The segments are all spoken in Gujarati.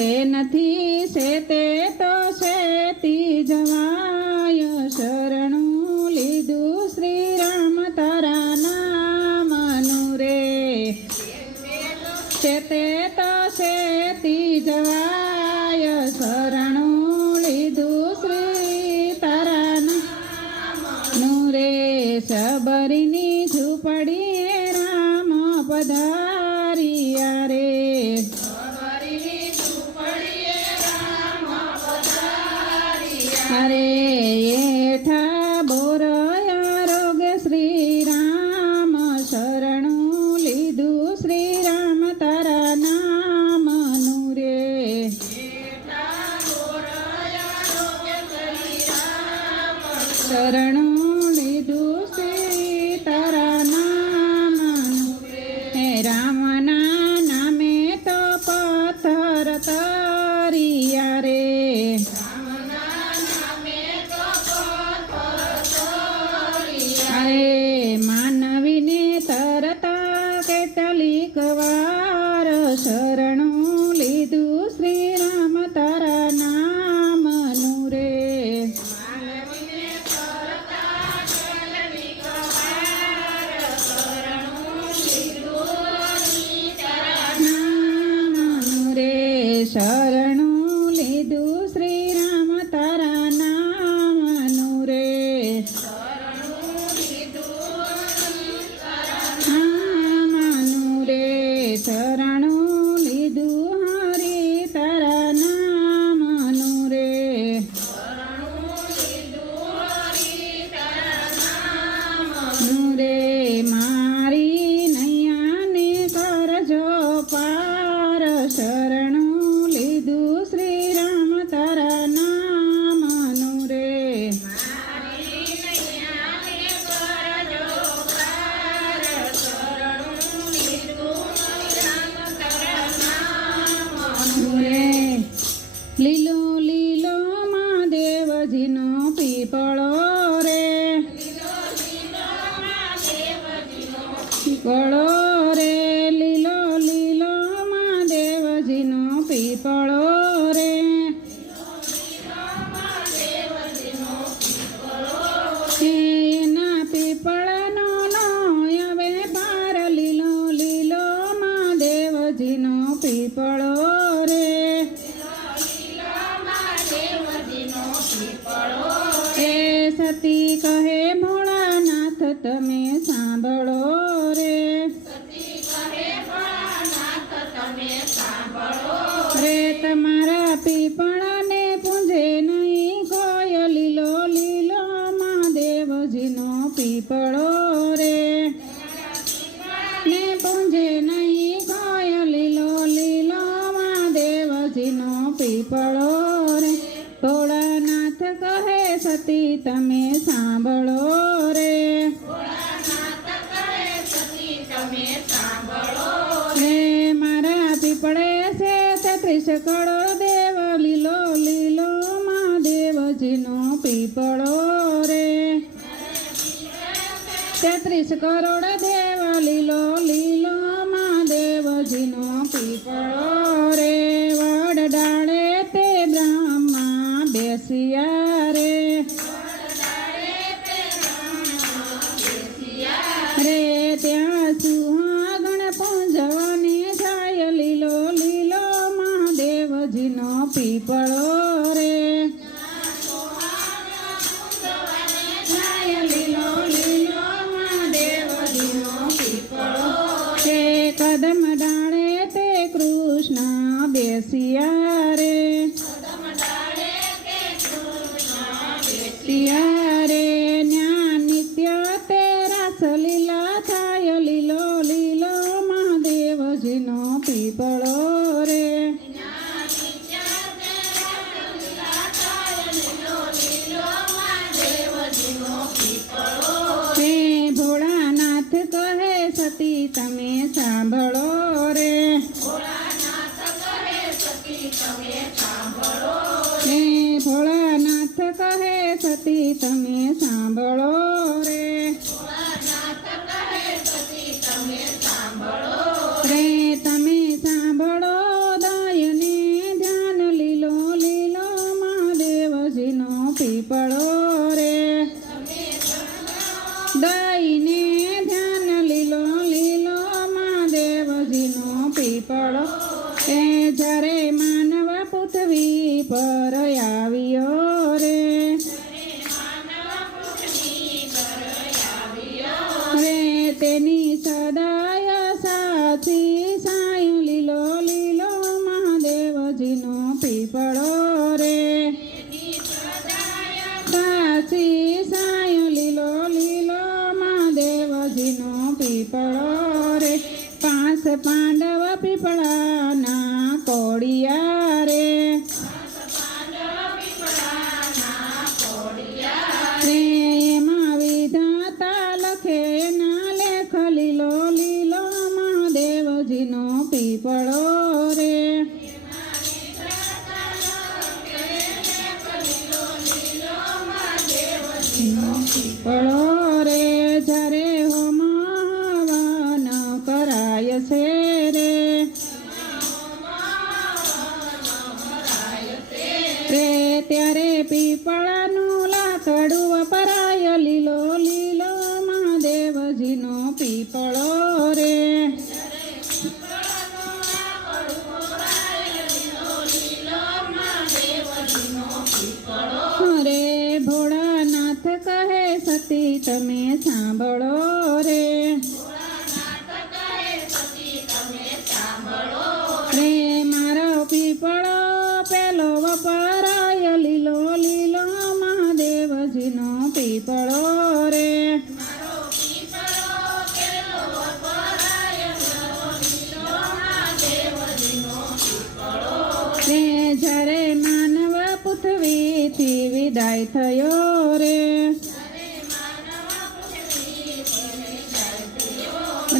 જે નથી શેતે તો શેતી જવાય, શરણું લીધું શ્રી રામ તારા નામનું રે. શેતે તો શેતી જવાય, શરણું લીધું શ્રી તારા નામનું રે. શબરીની ઝૂંપડીએ રામ પધાર્યા રે. અરે એઠા બોરયા રોગ શ્રી રામ, શરણું લીધું શ્રી રામ તારા નામનું રે. શરણું લીધું શ્રી તારા નામનું રે. રામના નામે તો પથ્થર તરિયા રે. અરે માનવીને તરતા કેટલીક વાર, શરણું લીધું શ્રી રામ તારા નામનું રે. નામનું રે. શરણું લીધું શ્રી રામ તારા નામનું રે. શરણું લીધું હરી તારા નામનું રે. રે મારી નૈયાને કરજો પાર, શરણું લીધું શ્રી રામ તારા નામનું રે. લીલો લીલો મહાદેવજીનો પીપળો રે. પીપળો રે. લીલો લીલો મહાદેવજીનો પીપળો રે. એના પીપળનો હવે પાર, લીલો લીલો મહાદેવજીનો પીપળો રે. એ સતી કહે ભોળાનાથ તમે સાંભળો રે. રે તમારા પીપળાને પૂંજે નહીં કોઈ, લીલો લીલો મહાદેવજીનો પીપળો રે. ને પૂંજે નહીં કોઈ, લીલો લીલો મહાદેવજીનો પીપળો રે. ભોળાનાથ કહે સતી તમે સાંભળો રે. રે મારા પીપળે છે 33 કળો દેવ, લીલો લીલો મહાદેવજીનો પીપળો રે. 33 કરોડ દેવ, લીલો લીલો મહાદેવજીનો પીપળો રે. વડ ડાળે તે બ્રહ્મા બેસિયા રે. રે ત્યાં સુહાગણ પૂંજવાને જાય, લીલો લીલો મહાદેવજીનો પીપળો રે. લીલો લીલો મહાદેવજીનો પીપળો રે. કદમ ડાળે તે કૃષ્ણ બેસિયા રે. રે ન્યા નિત્ય તે રાસ લીલા થાય, લીલો લીલો મહાદેવજીનો પીપળો રે. હે ભોળાનાથ કહે સતી તમે સાંભળો રે. હે ભોળાનાથ કહે સતી તમે સાંભળો રે. રે તમે સાંભળો દયને ધ્યાન ત્યારે માનવ પૃથ્વી પર આવ્યો રે તેની સદાય સાચી સાયો લીલો લીલો મહાદેવજીનો પીપળો રે સાચી સાયો લીલો લીલો મહાદેવજીનો પીપળો રે 5 પાંડવ પીપળાના કોડિયા રે એમાં વિધાતા લખે ના લેખ લીલો લીલો મહાદેવજીનો પીપળો રે પીપળો રે જ્યારે હોમ હવન કરાય છે રે ત્યારે પીપળાનું લાકડું વપરાય લીલો લીલો મહાદેવજીનો પીપળો રે રે ભોળાનાથ કહે સતી તમે સાંભળો રે રે મારો પીપળો પેલો વપરાય લીલો લીલો મહાદેવજીનો પીપળો રે જ્યારે માનવ પૃથ્વીથી વિદાય થયો રે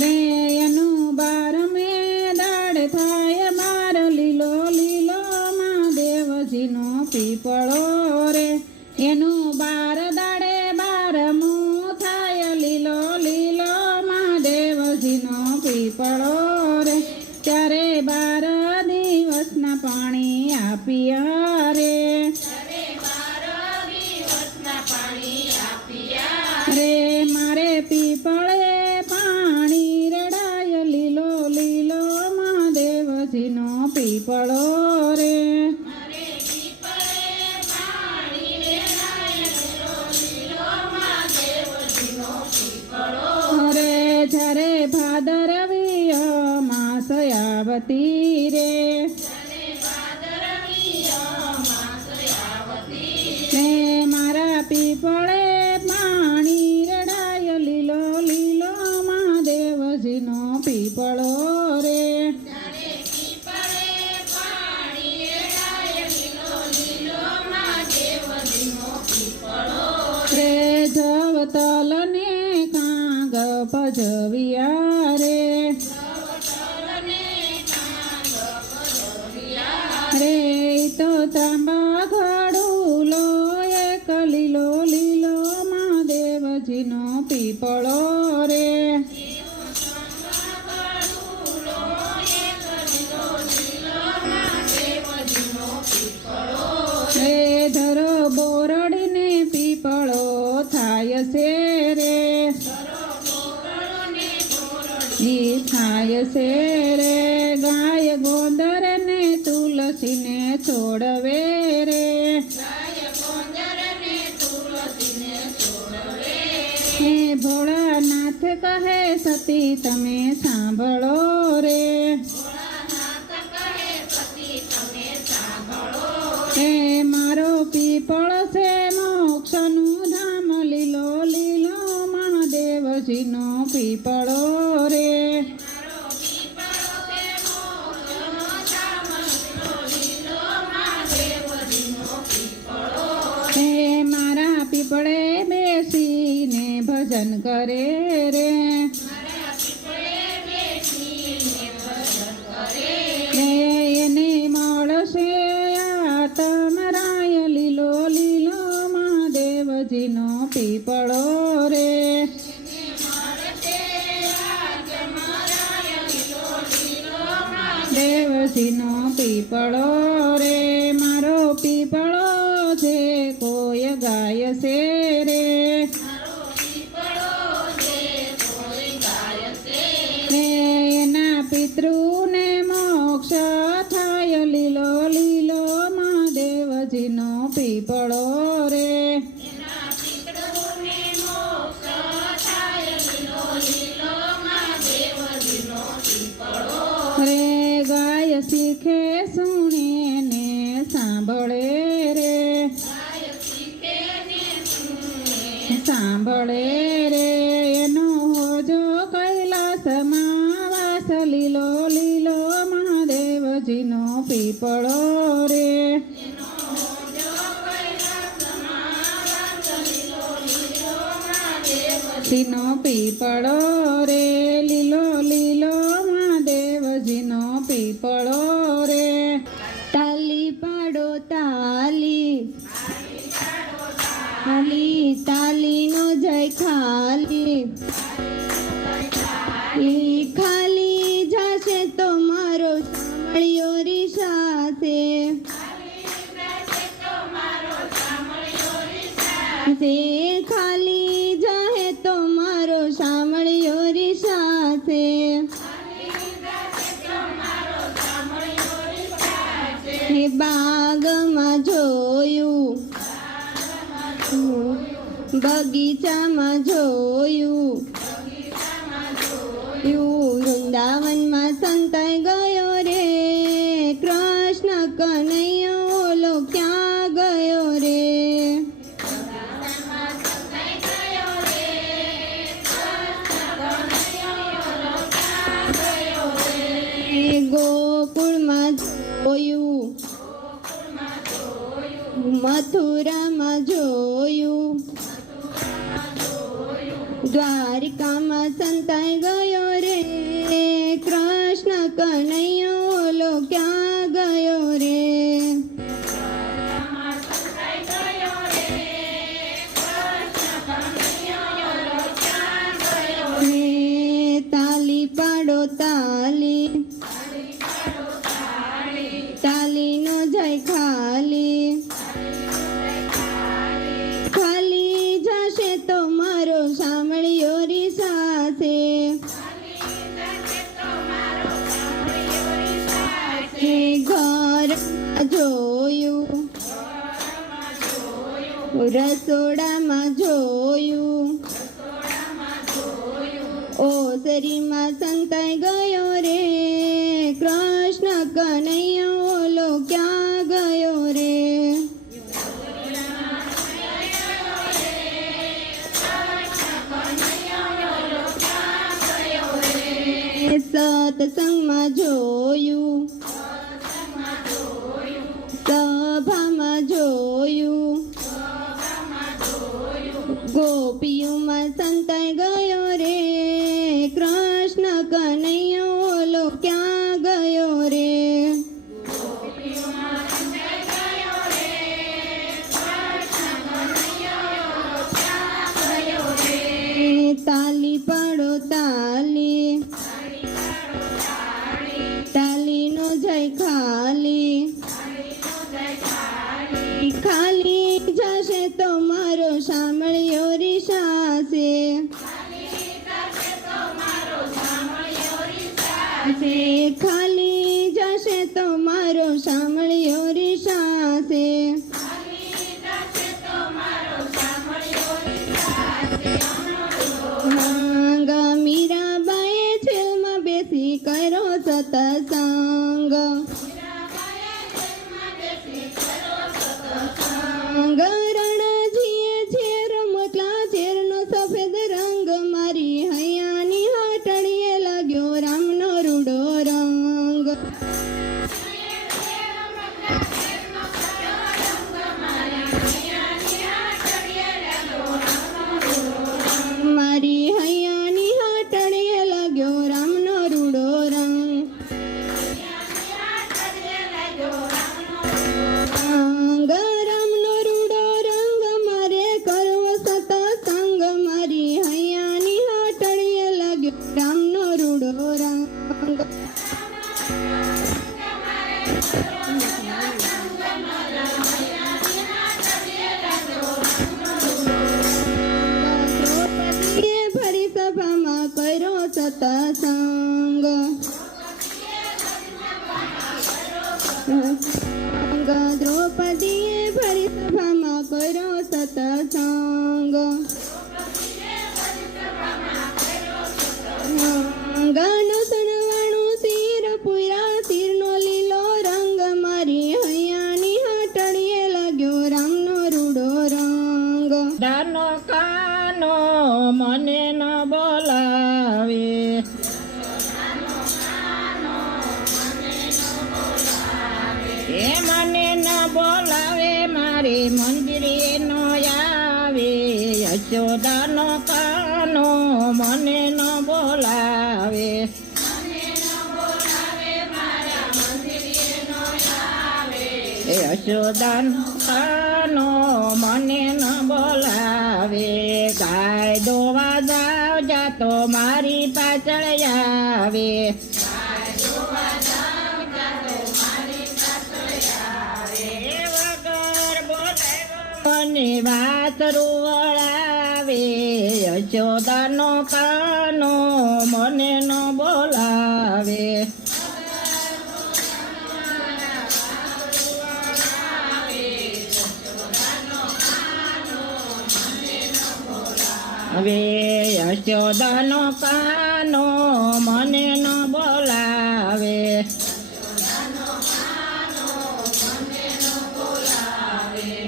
રે એનું 12મે દાડે થાય બાર લીલો લીલો મહાદેવજીનો પીપળો રે એનું 12 દાડે 12મું થાય લીલો લીલો મહાદેવજીનો પીપળો રે ત્યારે 12 દિવસના પાણી આપ્યા રે રે મારે પીપળે પાણી રેડાય લીલો લીલો મહાદેવજીનો પીપળો રે રે જ્યારે ભાદરવીય માસ આવતી રે મારા પીપળે પાણી રેડાય લીલો લીલો મહાદેવજીનો પીપળો રે રે જવતલ ને કાંગ પજવિયા રે રે તો તાંબા ઘડુલો એક લીલો લીલો મહાદેવજીનો પીપળો રે રે ધરો બોરડીને પીપળો થાય છે રે થાય છે રે ગાય ગોંદર ને તુલસીને છોડવે રે હે ભોળાનાથ કહે સતી તમે સાંભળો રે હે મારો પીપળ છે મોક્ષનું ધામ લીલો લીલો મહાદેવજીનો પીપળો રે હે મારા પીપળે બેસીને ભજન કરે રે એને મળશે આત્મરાય લીલો લીલો મહાદેવજીનો પીપળો રે દેવજીનો પીપળો રે મારો પીપળો છે કોઈ ગાય છે રે એના પિતૃને મોક્ષ થાય મહાદેવજીનો પીપળો રે. રે ગાય શીખે સુણે ને સાંભળે રે. સાંભળે રે એનો હોજો કૈલાસમાં વાસ લીલો લીલો મહાદેવજીનો પીપળો રે. જીનો પીપળો રે લીલો લીલો મહાદેવજીનો પીપળો રે. તાલી પાડો તાલી, તાલી તાલીનો જય ખાલી. ખાલી જાશે તો મારો સાંભળ્યો રીસાશે. ખાલી જાહે તો મારો સાંભળ્યો રીસાશે. હે બાગમાં જોયું, બગીચામાં જોયું, વૃંદાવનમાં સંતાઈ ગયો રે. કૃષ્ણ કનૈયો ઓલો ક્યાં ગયો રે. ગોકુળમાં જોયું, મથુરામાં જોયું, દ્વારિકામાં સંતાઈ ગયો રે. કૃષ્ણ કનૈયો ઓલો ક્યાં ગયો રે. તાલી પાડો તાલી, તાલીનો જય ખાલી. ખાલી જશે તો મારો સાંભળ્યો રીસાશે. ઘરમાં જોયું, રસોડામાં જોયું, ઓસરીમાં સંતાઈ ગયો રે. કૃષ્ણ કનૈયો ઓલો ક્યાં ગયો રે. સત્સંગમાં જોયું, સભામાં જોયું, ગોપીઓમાં સંતાઈ ગયો રે. કૃષ્ણ કનૈયો ઓલો ક્યાં ગયો રે. તાલી પાડો તાલી, તાલીનો જય ખાલી. ખાલી જશે તો મારો સાંભળ્યો રીસાશે. ખાલી જશે તો મારો સાંભળ્યો રીસાશે. મીરાબાઈએ જેલમાં બેસી કર્યો સતસંગ. રણજીએ ઝેર મોકલા ઝેરનો સફેદ રંગ. મારી હૈયાની હાટડીએ લાગ્યો રામનો રૂડો રંગ. મારી હૈયાની હાટડીએ લાગ્યો રામનો રૂડો રંગ. રામનો રૂડો રંગ મારે કરવો સતસંગ. મારી હૈયાની હાટડીએ લાગ્યો રામનો રૂડો રંગ. દ્રૌપદીએ ફરી સભામાં કર્યો સતસંગ. દ્રૌપદીએ સભામાં કર્યો સતસંગ ગાનું સુનવાણું શિર પૂરા શિરનો લીલો રંગ મારી હૈયાની હાટડીએ લાગ્યો રામનો રૂડો રંગ દાનો કાનો મને ન બોલાવે એ મને ન બોલાવે મારે મંદિરે ન આવે યશોદાનો કાનો મને ન બોલાવે યશોદાનો કાનો મને ન બોલાવે ગાય દોવા જાવ જાતો મારી પાછળ આવે મને વાસરું વળાવે યશોદાનો કાનો મને ન બોલાવે હવે યશોદાનો કાનો મને ન બોલાવે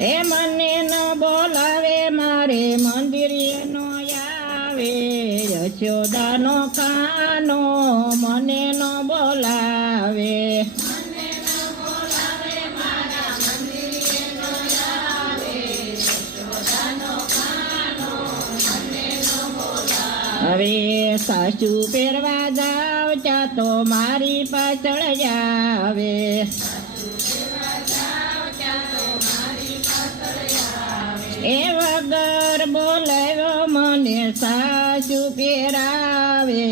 એ મને ન બોલાવે મારે મંદિરે ન આવે યશોદાનો કાનો મને ન બોલાવે હવે સાસુ પહેરવા જાવ ચાતો મારી પાછળ આવે એ વગર બોલાવ્યો મને સાસુ પહેરાવે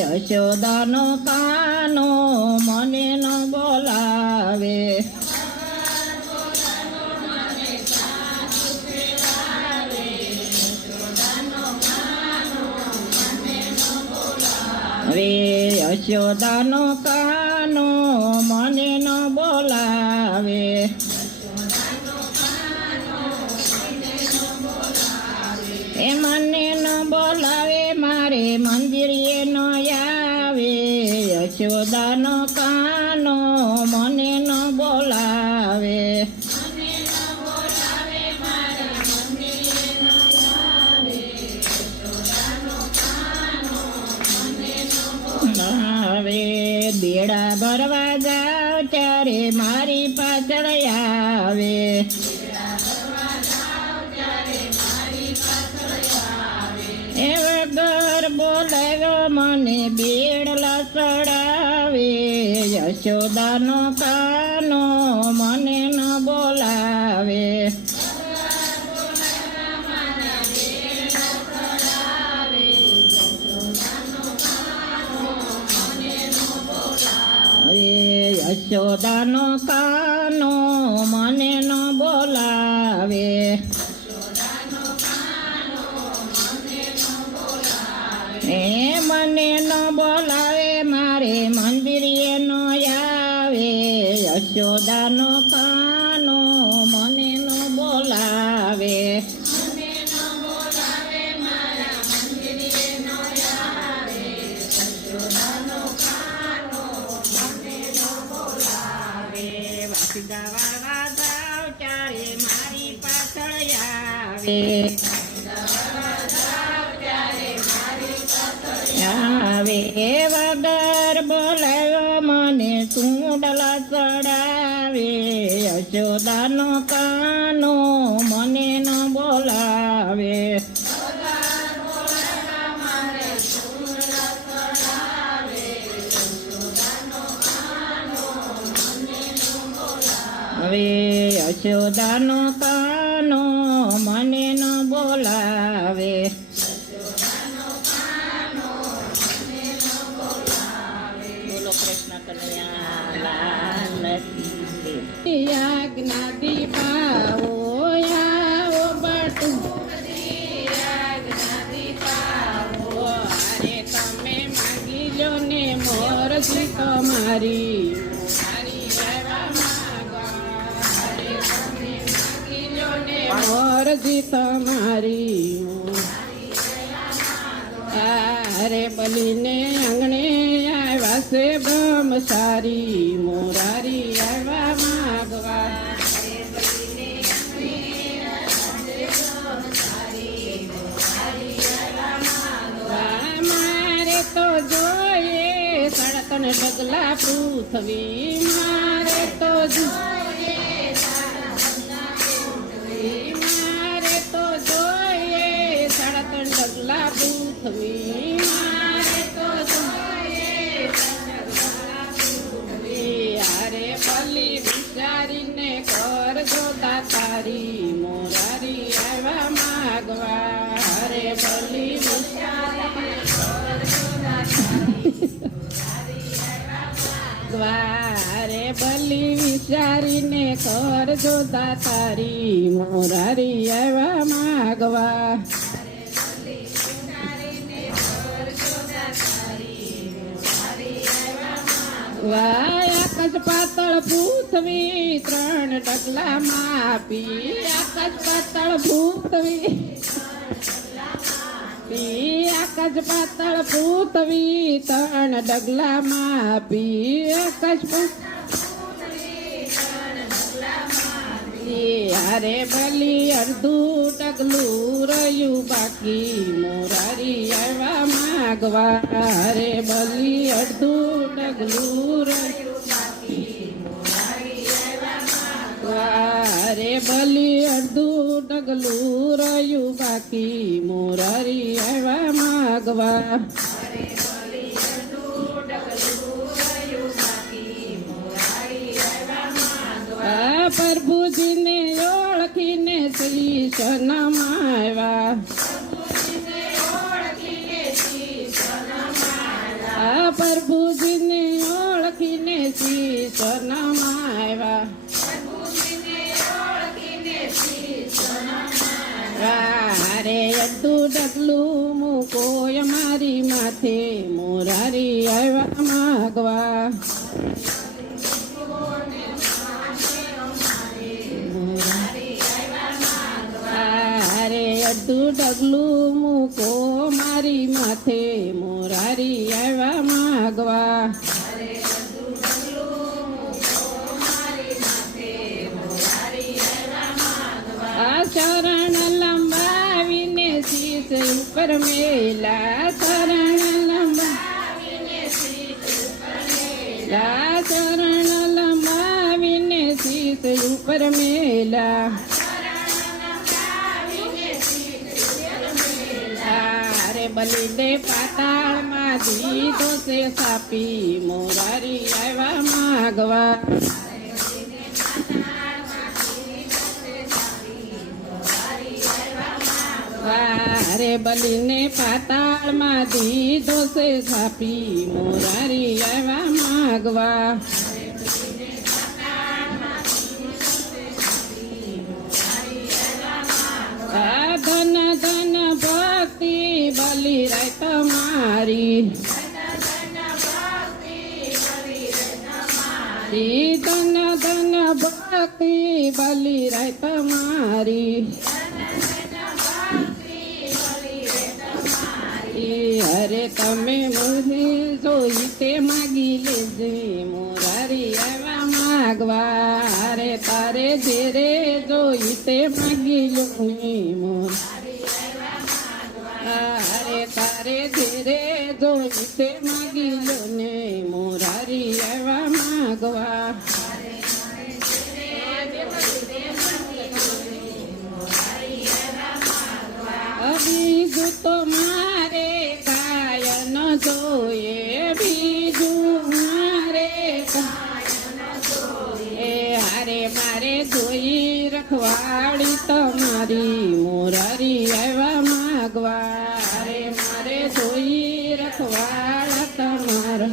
યશોદાનો કાનો મને ન બોલાવે હવે યશોદાનો કાનો મને ન બોલાવે એ મને ન બોલાવે મારે મંદિરે ન આવે યશોદાનો કાનો મને ન બોલાવે હવે બેડા ભરવા જાવ ત્યારે મારી પાછળ આવે એ વગર બોલાવ્યો મને બેડલા ચડાવે યશોદાનો કાનો મને ન બોલાવે યશોદાનો કાનો મને ન બોલાવે એ મને ન બોલાવે મારે મંદિરે ન આવે યશોદાનો કાનો મને ન બોલાવે વાસુદાવા જાવ ત્યારે મારી પાછળ આવે એ વગર બોલાવ્યો મને સુંડલા ચડાવે યશોદાનો કાનો મને ન બોલાવે હવે યશોદાનો કાનો મને ન બોલાવે બોલો કૃષ્ણ કનૈયા લાલ કી આજ્ઞા દીપાઓ આવો બટુ અરે તમે માગી લો ને મોરજી તમારી અરજી તમારી અરે બલીને આંગણે આવ્યા છે બ્રહ્મચારી મોરારી આવ્યા માગવા મારે તો જોઈએ સડકન ડગલા પૃથ્વી મારે તો મારે તો જોઈએ સડકન ડગલા પૃથ્વી મારે તો જોઈએ અરે બલી વિચારીને કરજો દાતારી મોરારી આવ્યા માગવા અરે બલી દ્વારે બલી વિચારીને કરજો દાતારી મોરારી આવ્યા માગવા આકાશ પાતળ પૃથ્વી ત્રણ ડગલા માપી આકાશ પાતળ પૃથ્વી આકાશ પાતળ પૃથ્વી ત્રણ ડગલા માપી આકાશ અરે બલી અડધું ડગલું રહ્યું બાકી મોરારી આવ્યા માગવા અરે બલી અડધું ડગલું રહ્યું અરે બલી અડધું ડગલું રહ્યું બાકી મોરારી આવ્યા માગવા પ્રભુજીને ઓળખીને શ્રી નમાવ્યા પ્રભુજીને ઓળખીને શ્રી નમાવ્યા અરે અડધું ડગલું મૂકો મારી માથે મોરારી આવ્યા માગવા અડધું ડગલું મૂકો મારી માથે મોરારી આવ્યા માગવા આ શરણ લંબાવીને શીશ ઉપર મેલા શરણ લંબાવીને શીશ ઉપર મેલા બલીને પાતાળમાં દીધો છે સાપી મોરારી આવ્યા માગવા અરે બલીને પાતાળમાં દીધો છે સાપી મોરારી આવ્યા માગવા ધન ધન ભક્તિ બલી રે તમારી ધન ધન ભક્તિ બલી રે તમારી અરે તમે મને જોઈ તે માગી લેજે મોરારી આવ્યા માગવા અરે તારે જેરે જોઈ તે માગી લો મોર અરે તારે જેરે જોઈ તે માગી લો ને મોરારી આવ્યા માગવા બીજું તો મારે કાય ન જોઈએ બીજું મારે હારે મારે જોઈ રખવાડી તમારી મોરારી આવ્યા માગવા હારે મારે જોઈ રખવાડા તમારા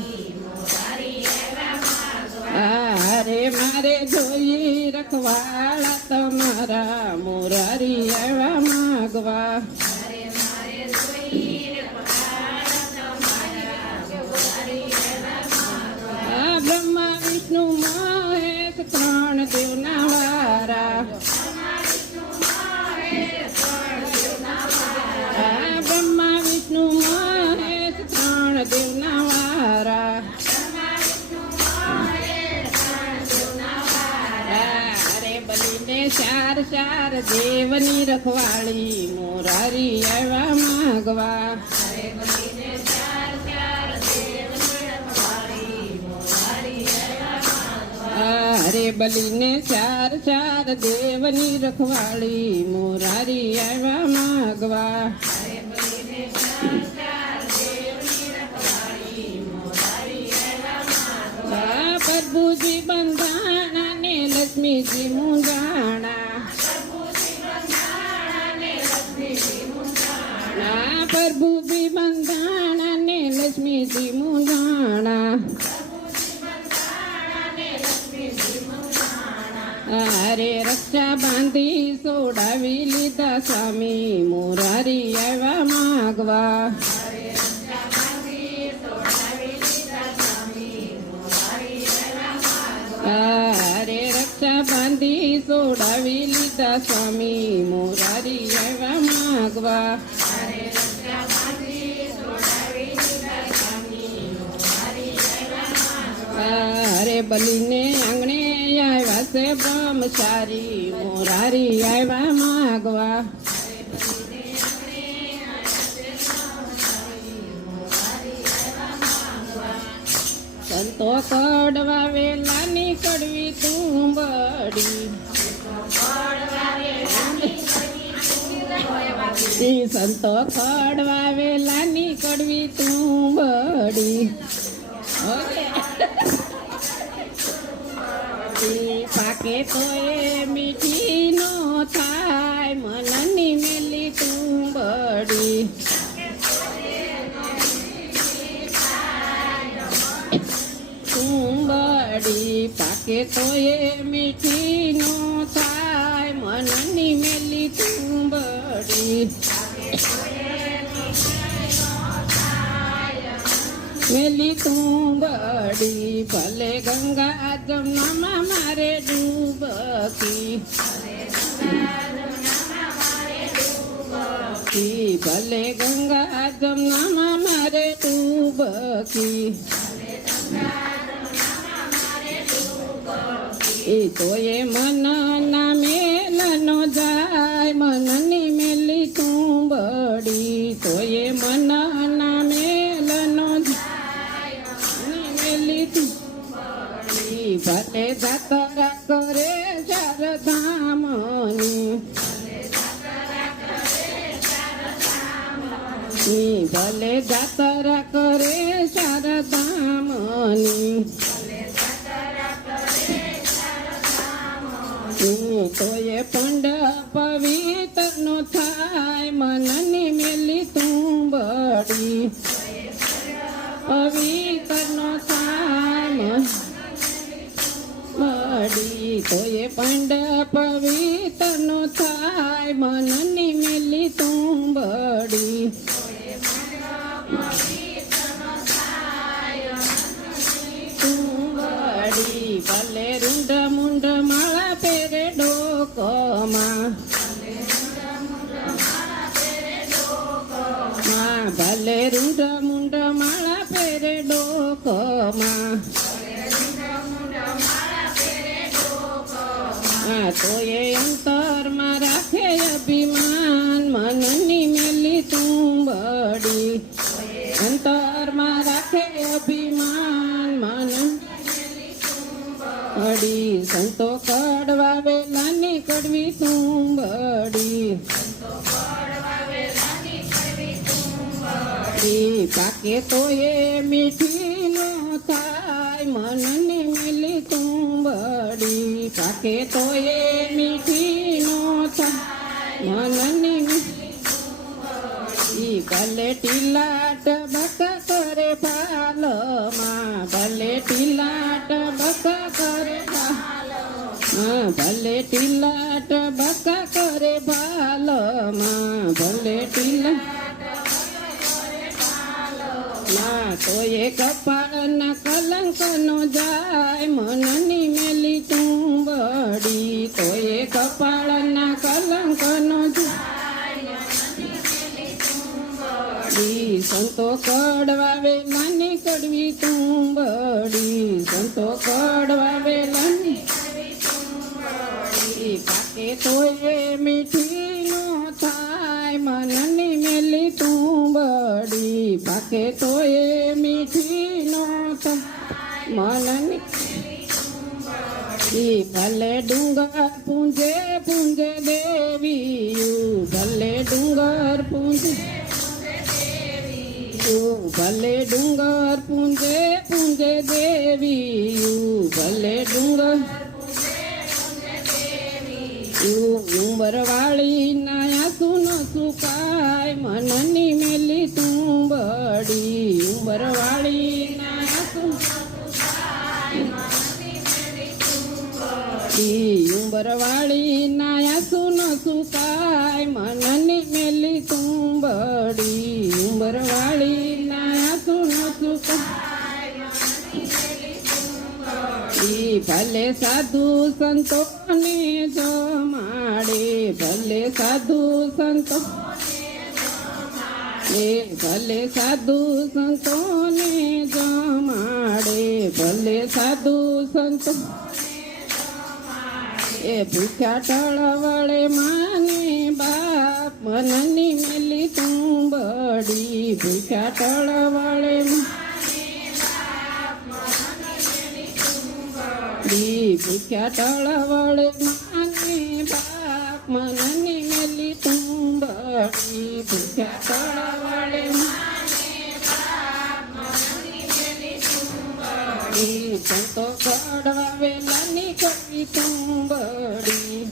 હારે મારે જોઈ રખવાડા તમારા મોરારી આવ્યા માગવા બ્રહ્મા વિષ્ણુ મહેશ ત્રણ દેવના વારા ચાર ચાર દેવની રખવાળી મોરારી આવ્યા માગવા. અરે બલીને ચાર ચાર દેવની રખવાળી મોરારી આવ્યા માગવા. પ્રભુજી બંધાણા ને લક્ષ્મીજી મુંજાણા. પ્રભુજી બંધાણા ને લક્ષ્મીજી મુંજાણા. અરે રક્ષા બાંધી સોડાવી લીધા સ્વામી મોરારી આવ્યા માગવા. અરે રક્ષા બાંધી સોડાવી લીધા સ્વામી મોરારી આવ્યા માગવા. અરે બલીને આંગણે આવ્યા છે બ્રહ્મચારી મોરારી આવ્યા માગવા. સંતો કડવા વેલાની કડવી તુંબડી. સંતો કડવા વેલાની કડવી તુંબડી. પાકે તો એ મીઠી નો થાય મનની મેલી તુંબડી. તુંબડી પાકે તો એ મીઠી નો થાય મનની મેલી તુંબડી. મેલી તુંબડી ભલે ગંગા જમનામાં મારે ડૂબકી. ભલે ગંગા જમનામાં મારે ડૂબકી. એ તો એ મન ના મેલનો જાય મનની મેલી તુંબડી. તો એ મન ના મેલનો મેલી તુંબડી. ભલે જાતરા કરે ચાર ધામની. ભલે જાતરા કરે ચાર ધામની. તો એ પંડ પવિત્ર નો થાય મનની મેલી તુંબડી. પવિત્ર નો થાય મડી. તો એ પંડ પવિત્ર નો થાય મનની મેલી તુંબડી. તુંબડી ભલે રૂંઢ મુંઢ માળા પહેરે ડોકમાં. ભલે રૂંઢ મુંઢ માળા પહેરે ડોકમાં. તો એ અંતરમાં રાખે અભિમાન મનની મેલી તુંબડી. અંતરમાં રાખે અભિમાન મન અડી. સંતો કડવા વેલાની કડવી તુંબડી. પાકે તો એ મીઠી નો થાય મનની મેલી તુંબડી. પાકે તો એ મીઠી નો થાય મનની. ભલે ટીલાટ બકા કરે પાલમાં. ભલે ટીલાટ બકા કરે. ભલે ટીલાટ બકા કરે બાલમાં. ભલે ટીલા તો એ કપાળના કલંક નો જાય મનની મેલી તુંબડી. તો એ કપાળના કલંક નો જાય. સંતો કડવા વેલાની કડવી તુંબડી. સંતો કડવા વેલાની ઈ પાકે તોય મીઠી નો થાય મનની મેલી તુંબડી પાકે તોય મીઠી નો થાય મનની ઈ ભલે ડુંગર પૂંજે પૂંજે દેવીયું ભલે ડુંગર પૂંજે ભલે ડુંગર પૂંજે પૂંજે દેવીયું ભલે ડુંગર ઉંબરવાળી નાયા સુન સુકાય મનની મેલી તુંબડી ઉંબરવાળી નાયા સુન ઉંબરવાળી નાયા સુન સુકાય મનની મેલી તુંબડી ઉંબરવાળી નાયા સુન સુકાય ભલે સાધુ સંતોને જમાડે ભલે સાધુ સંતો ભલે સાધુ સંતોને જમાડે ભલે સાધુ સંતો એ ભૂખ્યા ટળવળે માને બાપ મનની મેલી તુંબડી ભૂખ્યા ટળવળે ભૂખ્યા ટળવળે માને બાપ મનની મેલી તુંબડી ભૂખ્યા ટળવળે સંતો કડવા વેલાની કરવી તુંબડી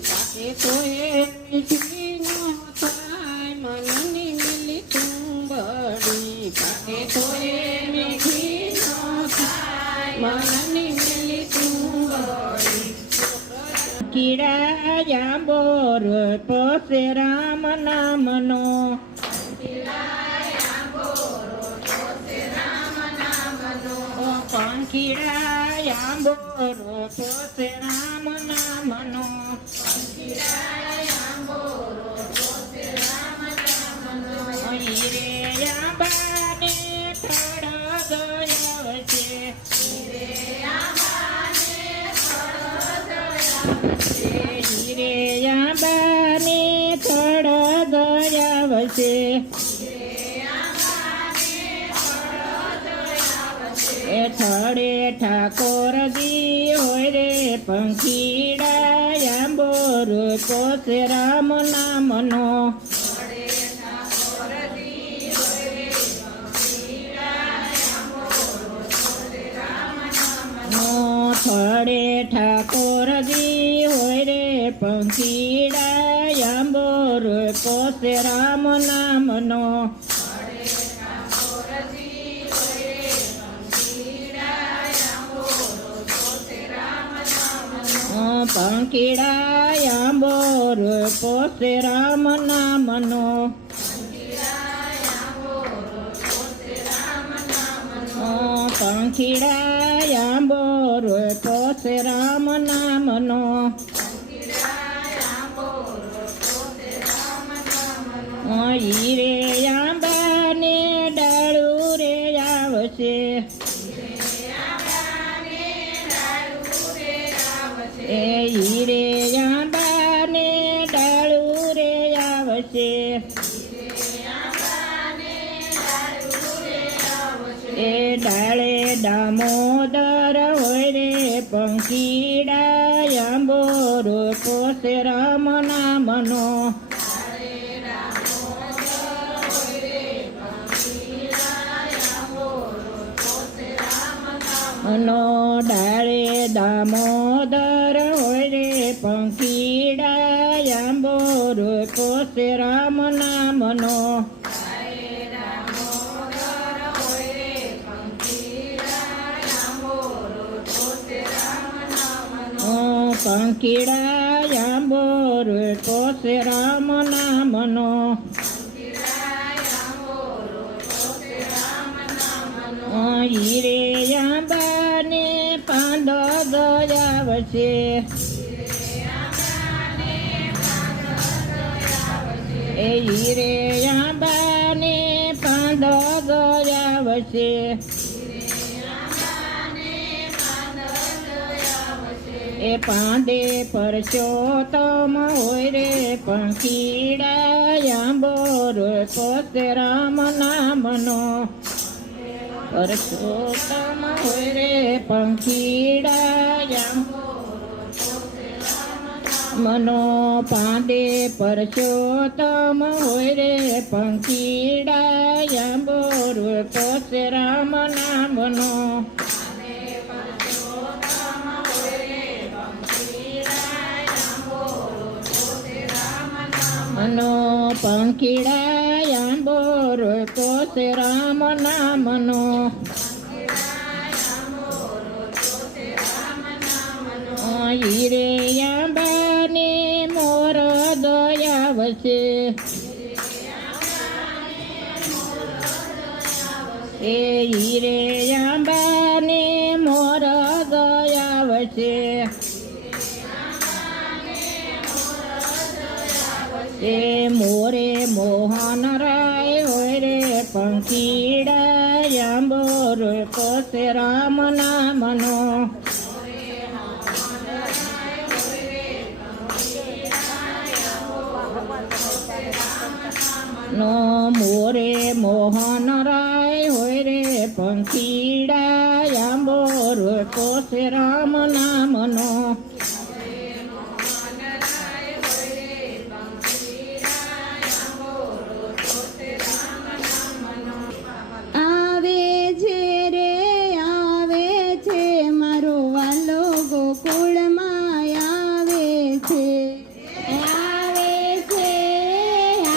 પાકે તોય મીઠી નો થાય મનની મેલી તુંબડી પાકે તોય મીઠી નો થાય મનની મેલી તુંબડી કીડાયા બોર પોસે રામ નામનો પંખીડાયા બોર પોસે રામ નામનો હીરે આંબાને થડ ગયો છે હીરે આંબાને થડ ગયા છે એ થડે ઠાકોરજી હોય રે પંખીડાયા બોર પોસે રામ નામનો થડે ઠાકોરજી હોય રે પંખીડાયા બોર પોસે રામ નામનો પંખીડાયા બોર પોસે રામ નામનો પંખીડાયા બોર પોસે રામ નામનો હીરે આંબાને ડાળું રે આવશે એ હીરે આંબાને ડાળું રે આવશે એ ડાળે દામોદર હોય રે પંખીડાયા બોર પોસે રામ નામનો ડાળે દામોદર હોય રે પંખીડાયા બોર પોસે રામ નામનો પંખીડાયા બોર પોસે રામ નામનો હીરે આંબાને પાંદ ગયા છે એ હીરે આંબાને પાંદ ગયા છે એ પાંદે પરસોત્તમ હોય રે પંખીડા આંબોર પોતે રામ નામનો પરસોત્તમ હોય રે પંખીડા મનો પાંદે પરસોત્તમ હોય રે પંખીડા આંબોર પોતે રામ નામનો મનો પંખીડા આંબોર પોતે રામ નામનો હીરે આંબાને મોર દયાવશે એ હીરે આંબાને મોર દયાવશે એ મોરે મોહન રાય હોય રે પંખીડા આંબોર પોતે રામ નામનો નો મોરે મોહન રાય હોય રે પંખીડા આંબોર પોતે રામ નામનો આવે છે રે આવે છે મારો વાલો ગોકુળમાં આવે છે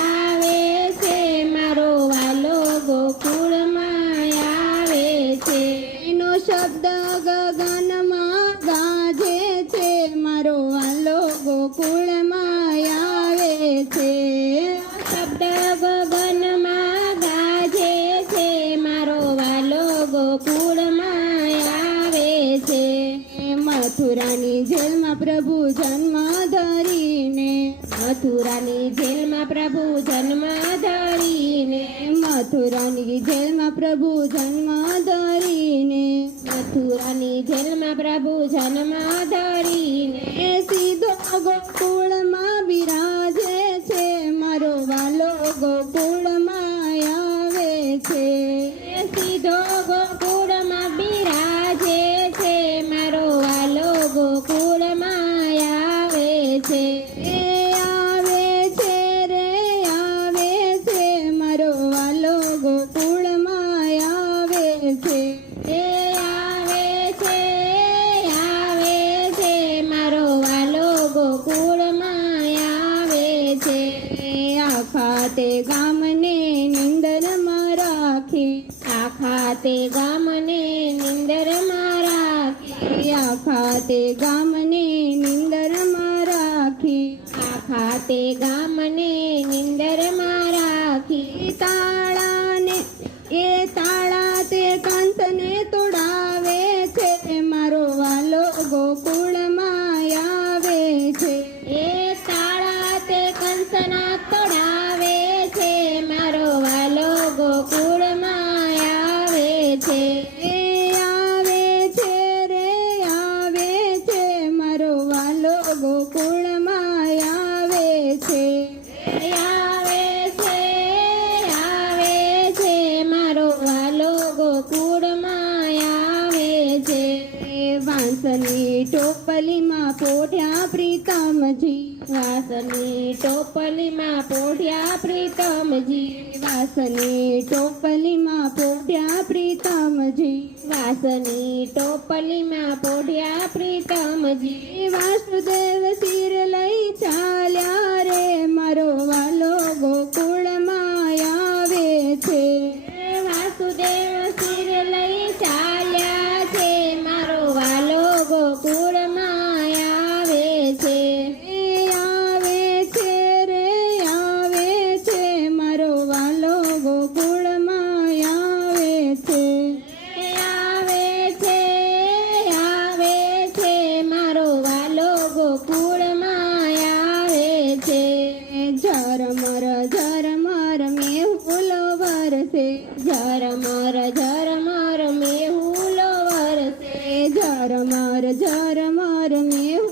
આવે છે મારો વાલો ગોકુળમાં આવે છે એનો શબ્દ ગગનમાં ગાજે છે મારો વાલો ગોકુળમાં આવે છે શબ્દ ગગનમાં ગાજે છે મારો વાલો ગોકુળમાં આવે છે મથુરાની જેલમાં પ્રભુ જન્મ ધરીને મથુરાની જેલમાં પ્રભુ જન્મ ધરીને મથુરાની જેલમાં પ્રભુ જન્મ ધરીને મથુરાની જેલમાં પ્રભુ જન્મ ધરીને સીધો ગોકુળમાં બિરાજે છે મારો વાલો ગોકુળમાં આવે છે સીધો ગોકુળમાં બિરાજે છે મારો વાલો ગોકુળમાં આવે છે આવે છે રે આવે છે મારો વાલો ગોકુળમાં આવે છે આવે છે મારો વાલો ગોકુળમાં આવે છે આખા તે ગામને નિંદરમાં રાખી આખા તે ગામને નિંદરમાં રાખી આખા તે ગામને નિંદરમાં રાખી આખા તે ગામને નિંદરમાં રાખી તાળા તે કંસને તોડાવે છે મારો વાલો ગોકુળમાં આવે છે એ તાળા તે કંસના તોડાવે છે મારો વાલો ગોકુળમાં આવે છે આવે છે રે આવે છે મારો વાલો ગોકુળમાં આવે છે આવે છે મારો વાલો ગોકુળમાં આવે છે વાંસની ટોપલીમાં પોઢ્યા પ્રીતમજી વાસની ટોપલીમાં પોઢ્યા પ્રીતમજી વાસની ટોપલીમાં પોઢ્યા પ્રીતમજી વાસની ટોપલીમાં પોઢ્યા પ્રીતમજી વાસુદેવ શિર લઈ ચાલ્યા રે મારો વાલો ગોકુળમાં આવે છે વાસુદેવ શિર લઈ ચાલ્યા છે મારો વાલો ગોકુળમાં આવે છે આવે છે રે આવે છે મારો વાલો ગોકુળમાં આવે છે આવે છે મારો વાલો ગોકુળમાં આવે છે ઝરમર મેહુલો વરસે ઝરમર મેહુલો વરસે ઝરમર મેહુલો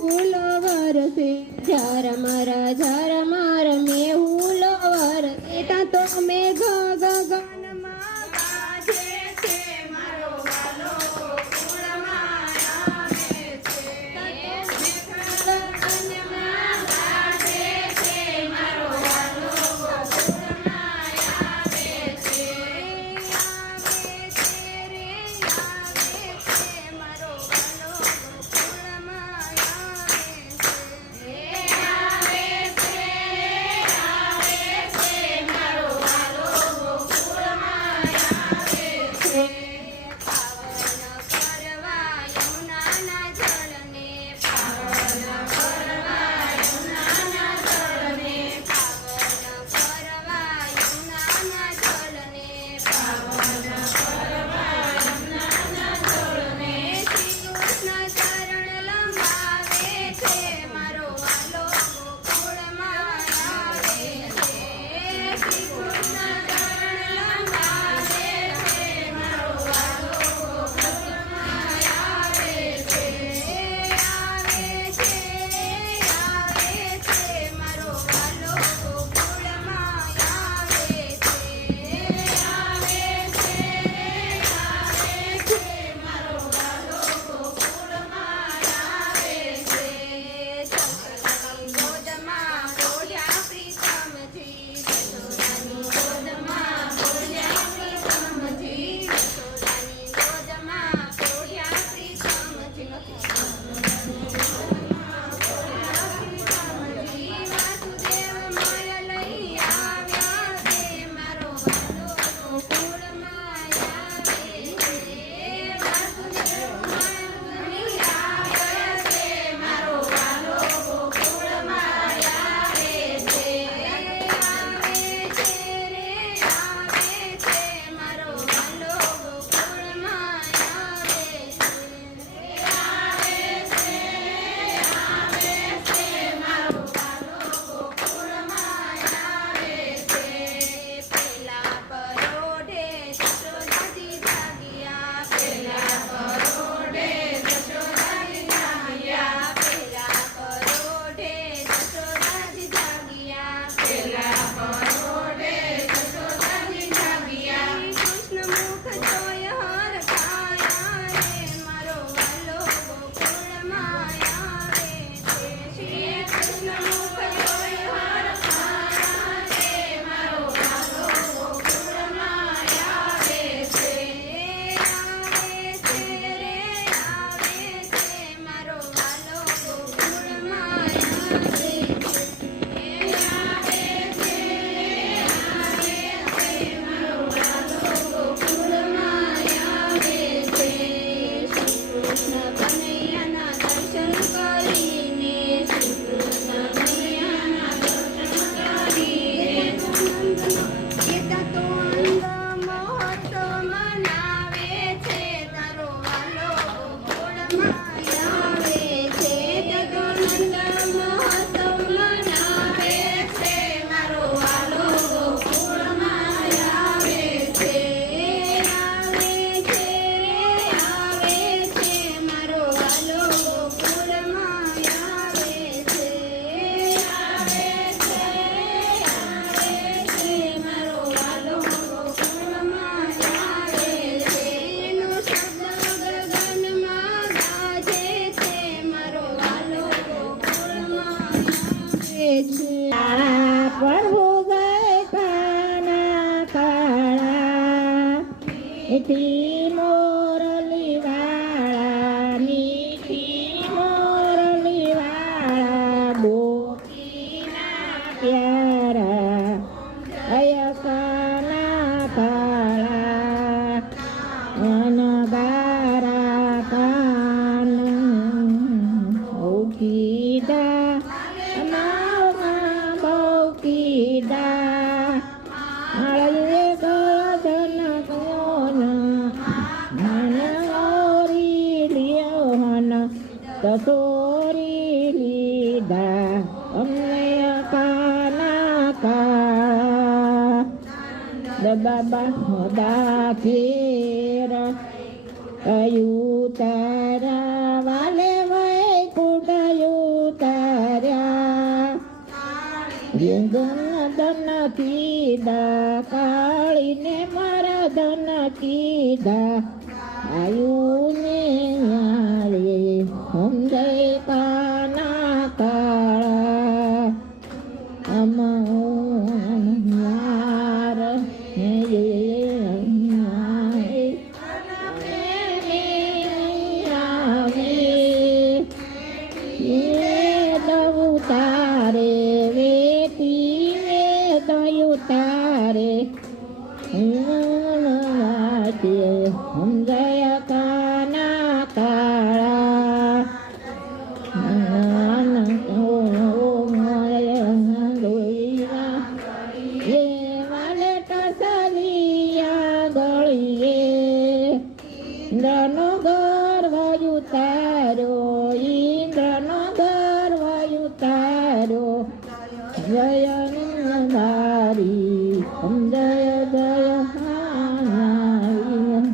છે. પ્રભુ ગઈ કાના કાળા મીઠી મોરલી વાળા મીઠી મોરલી વાળા ગોપીના પ્યારા અય કાના કાળા અનગારા કાન કીધા નાવમાં બહુ કીધા આળીએ ગયો ધન કોન ઓરી લ્યો હન કસોરી લીધા અમને કાના કાળા બાબા દા ફેર અયુતારા વાલે વૈકુંઠ ધન કીધા કાળીને મારા ધન કીધા આયુને યાળે સમજે કાના કાળા અમાર તારે તારે સમજયા